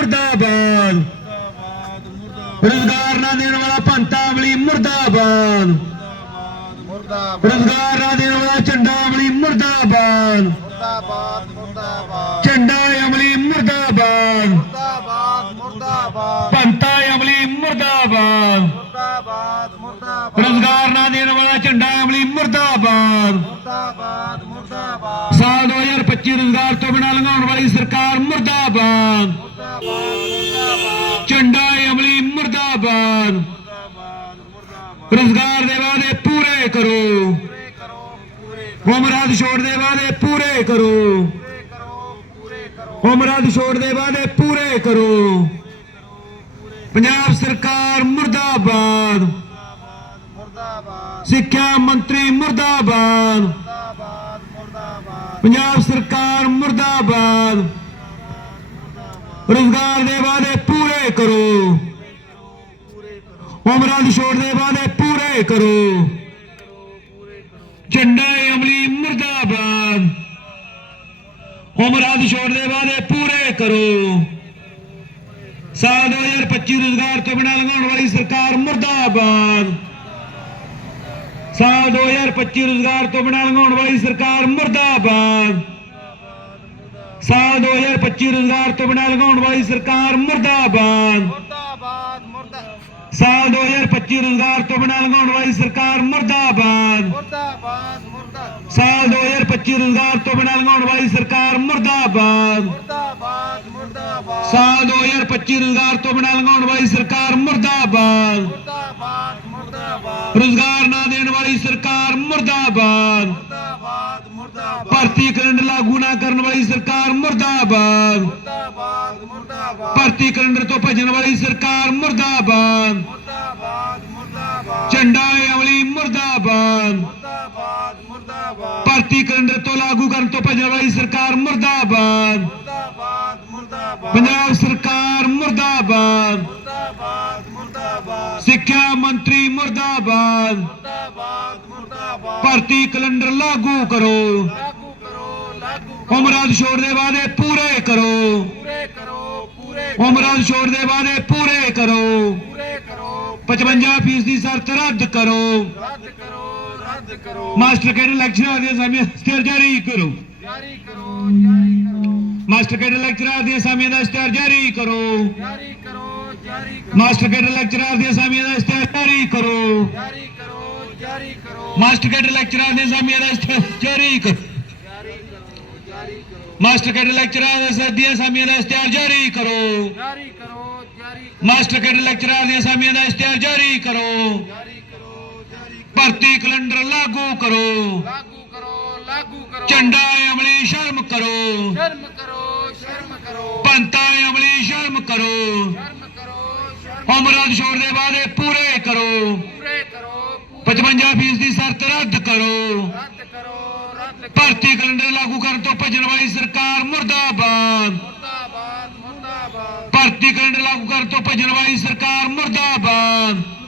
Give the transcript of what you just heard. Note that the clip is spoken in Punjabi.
ਮੁਰਦਾਬਾਦ। ਰੁਜ਼ਗਾਰ ਨਾ ਦੇਣ ਵਾਲਾ ਭੰਤਾ ਅਮਲੀ ਮੁਰਦਾਬਾਦ। ਰੁਜ਼ਗਾਰ ਨਾ ਦੇਣ ਵਾਲਾ ਝੰਡਾ ਅਮਲੀ ਮੁਰਦਾਬਾਦ ਝੰਡਾ ਅਮਲੀ ਮੁਰਦਾਬਾਦ। ਭੰਤਾ ਅਮਲੀ ਮੁਰਦਾਬਾਦ। ਰੁਜ਼ਗਾਰ ਨਾ ਦੇਣ ਵਾਲਾ ਝੰਡਾ ਅਮਲੀ ਮੁਰਦਾਬਾਦ ਮੁਰਦਾਬਾਦ। ਸਾਲ 2025 ਰੁਜ਼ਗਾਰ ਤੋਂ ਬਿਨਾਂ ਲੰਘਾਉਣ ਵਾਲੀ ਸਰਕਾਰ ਮੁਰਦਾਬਾਦ। ਝੰਡਾ ਅਮਲੀ ਮੁਰਦਾਬਾਦ। ਮੁਰਦਾਬਾਦ ਦੇ ਵਾਅਦੇ ਪੂਰੇ ਕਰੋ। ਪੂਰੇ ਕਰੋ ਛੋੜ ਦੇ ਵਾਅਦੇ ਪੂਰੇ ਕਰੋ। ਪੂਰੇ ਕਰੋ ਛੋੜ ਦੇ ਵਾਅਦੇ ਪੂਰੇ ਕਰੋ। ਪੰਜਾਬ ਸਰਕਾਰ ਮੁਰਦਾਬਾਦ ਮੁਰਦਾਬਾਦ। ਸਿੱਖਿਆ ਮੰਤਰੀ ਮੁਰਦਾਬਾਦ। ਪੰਜਾਬ ਸਰਕਾਰ ਮੁਰਦਾਬਾਦ। ਰੁਜ਼ਗਾਰ ਦੇ ਵਾਅਦੇ ਪੂਰੇ ਕਰੋ। ਪੂਰੇ ਕਰੋ ਛੋੜ ਦੇ ਵਾਅਦੇ ਪੂਰੇ ਕਰੋ। ਝੰਡਾ ਅਮਲੀ ਮੁਰਦਾਬਾਦ। ਹੋਮਰਾਦ ਛੋੜ ਦੇ ਵਾਅਦੇ ਪੂਰੇ ਕਰੋ। ਸਾਲ 2025 ਰੁਜ਼ਗਾਰ ਤੋਂ ਬਿਨਾਂ ਲਗਾਉਣ ਵਾਲੀ ਸਰਕਾਰ ਮੁਰਦਾਬਾਦ। ਸਾਲ 2025 ਰੁਜ਼ਗਾਰ ਤੋਂ ਬਿਨਾਂ ਲੰਘਾਉਣ ਵਾਲੀ ਸਰਕਾਰ ਮੁਰਦਾਬਾਦ। ਸਾਲ 2025 ਰੁਜ਼ਗਾਰ ਤੋਂ ਬਿਨਾਂ ਲੰਘਾਉਣ ਵਾਲੀ ਸਰਕਾਰ ਮੁਰਦਾਬਾਦ। ਮੁਰਦਾਬਾਦ ਮੁਰਦਾ ਸਾਲ 2025 ਰੁਜ਼ਗਾਰ ਤੋਂ ਬਿਨਾਂ ਲੰਘਾਉਣ ਵਾਲੀ ਸਰਕਾਰ ਮੁਰਦਾਬਾਦ। ਮੁਰਦਾਬਾਦ ਮੁਰਦਾ ਸਾਲ 2025 ਰੁਜ਼ਗਾਰ ਤੋਂ ਬਿਨਾਂ ਲੰਘਾਉਣ ਵਾਲੀ ਸਰਕਾਰ ਮੁਰਦਾਬਾਦ। ਮੁਰਦਾਬਾਦ ਮੁਰਦਾਬਾਦ। ਸਾਲ 2025 ਰੁਜ਼ਗਾਰ ਤੋਂ ਬਿਨਾਂ ਲੰਘਾਉਣ ਵਾਲੀ ਸਰਕਾਰ ਮੁਰਦਾਬਾਦ। ਮੁਰਦਾਬਾਦ ਮੁਰਦਾਬਾਦ। ਰੁਜ਼ਗਾਰ ਨਾ ਦੇਣ ਵਾਲੀ ਸਰਕਾਰ ਮੁਰਦਾਬਾਦ। ਮੁਰਦਾਬਾਦ ਭਰਤੀ ਕੈਲੰਡਰ ਲਾਗੂ ਨਾ ਕਰਨ ਵਾਲੀ ਸਰਕਾਰ ਮੁਰਦਾਬਾਦ। ਭਰਤੀ ਕੈਲੰਡਰ ਤੋਂ ਭੱਜਣ ਵਾਲੀ ਸਰਕਾਰ ਮੁਰਦਾਬਾਦ। ਝੰਡਾ ਅਮਲੀ ਮੁਰਦਾਬਾਦ। ਭਰਤੀ ਕੈਲੰਡਰ ਤੋਂ ਲਾਗੂ ਕਰਨ ਤੋਂ ਭੱਜਣ ਵਾਲੀ ਸਰਕਾਰ ਮੁਰਦਾਬਾਦ। ਮੁਰਦਾਬਾਦ ਪੰਜਾਬ ਸਰਕਾਰ ਮੁਰਦਾਬਾਦ ਮੁਰਦਾਬਾਦ ਮੁਰਦਾਬਾਦ। ਸਿੱਖਿਆ ਮੰਤਰੀ ਮੁਰਦਾਬਾਦ। ਮੁਰਦਾਬਾਦ ਮੁਰਦਾਬਾਦ। ਭਰਤੀ ਕੈਲੰਡਰ ਲਾਗੂ ਕਰੋ। ਲਾਗੂ ਕਰੋ ਲਾਗੂ ਛੋੜ ਦੇ ਵਾਅਦੇ ਪੂਰੇ ਕਰੋ। ਪੂਰੇ ਕਰੋ ਪੂਰੇ ਛੋੜ ਦੇ ਵਾਅਦੇ ਪੂਰੇ ਕਰੋ। ਪੂਰੇ ਕਰੋ 55 ਫੀਸ ਦੀ ਸ਼ਰਤ ਰੱਦ ਕਰੋ। ਰੱਦ ਕਰੋ ਰੱਦ ਕਰੋ। ਮਾਸਟਰ ਕੈਡਰ ਲੈਕਚਰਾਂ ਦੀਆਂ ਅਸਾਮੀਆਂ ਇਸ਼ਤਿਹਾਰ ਜਾਰੀ ਕਰੋ। ਜਾਰੀ ਕਰੋ ਜਾਰੀ ਕਰੋ। ਮਾਸਟਰ ਕੈਡਰ ਲੈਕਚਰਾਂ ਦੀਆਂ ਅਸਾਮੀਆਂ ਦਾ ਇਸ਼ਤਿਹਾਰ ਜਾਰੀ ਕਰੋ। ਜਾਰੀ ਕਰੋ ਜਾਰੀ ਕਰੋ। ਮਾਸਟਰ ਕੈਡਰ ਲੈਕਚਰਾਂ ਦੀਆਂ ਅਸਾਮੀਆਂ ਦਾ ਇਸ਼ਤਿਹਾਰ ਜਾਰੀ ਕਰੋ ਜਾਰੀ ਕਰੋ ਜਾਰੀ ਕਰੋ ਮਾਸਟਰ ਕੈਡਰ ਲੈਕਚਰਾਂ ਦੀਆਂ ਅਸਾਮੀਆਂ ਦਾ ਜਾਰੀ ਕਰੋ ਜਾਰੀ ਕਰੋ। ਜਾਰੀ ਕਰੋ ਮਾਸਟਰ ਕੈਡਰ ਲੈਕਚਰਾਂ ਦੇ ਸਰਦੀਆਂ ਅਸਾਮੀਆਂ ਦਾ ਇਸ਼ਤਿਹਾਰ ਜਾਰੀ ਕਰੋ। ਜਾਰੀ ਕਰੋ ਜਾਰੀ ਮਾਸਟਰ ਕੈਡਰ ਲੈਕਚਰਾਂ ਦੀਆਂ ਅਸਾਮੀਆਂ ਦਾ ਇਸ਼ਤਿਹਾਰ ਜਾਰੀ ਕਰੋ। ਜਾਰੀ ਕਰੋ ਜਾਰੀ ਭਰਤੀ ਕੈਲੰਡਰ ਲਾਗੂ ਕਰੋ। ਲਾਗੂ ਕਰੋ ਲਾਗੂ ਕਰੋ। ਝੰਡਾ ਅਮਲੀ ਸ਼ਰਮ ਕਰੋ। ਸ਼ਰਮ ਕਰੋ ਸ਼ਰਮ ਕਰੋ। ਪੰਤਾ ਅਮਲੀ ਸ਼ਰਮ ਕਰੋ। ਸ਼ਰਮ ਕਰੋ ਸ਼ਰਮ ਉਮਰਾਦ ਛੋੜ ਦੇ ਵਾਅਦੇ ਪੂਰੇ ਕਰੋ। ਪੂਰੇ ਕਰੋ। 55 ਫੀਸ ਦੀ ਸ਼ਰਤ ਰੱਦ ਕਰੋ। ਰੱਦ ਕਰੋ ਰੱਦ ਕਰੋ। ਭਰਤੀ ਕੈਲੰਡਰ ਲਾਗੂ ਕਰਨ ਤੋਂ ਭੱਜਣ ਵਾਲੀ ਸਰਕਾਰ ਮੁਰਦਾਬਾਦ। ਮੁਰਦਾਬਾਦ ਮੁਰਦਾਬਾਦ। ਭਰਤੀ ਕੈਲੰਡਰ ਲਾਗੂ ਕਰਨ ਤੋਂ ਭੱਜਣ ਵਾਲੀ ਸਰਕਾਰ ਮੁਰਦਾਬਾਦ।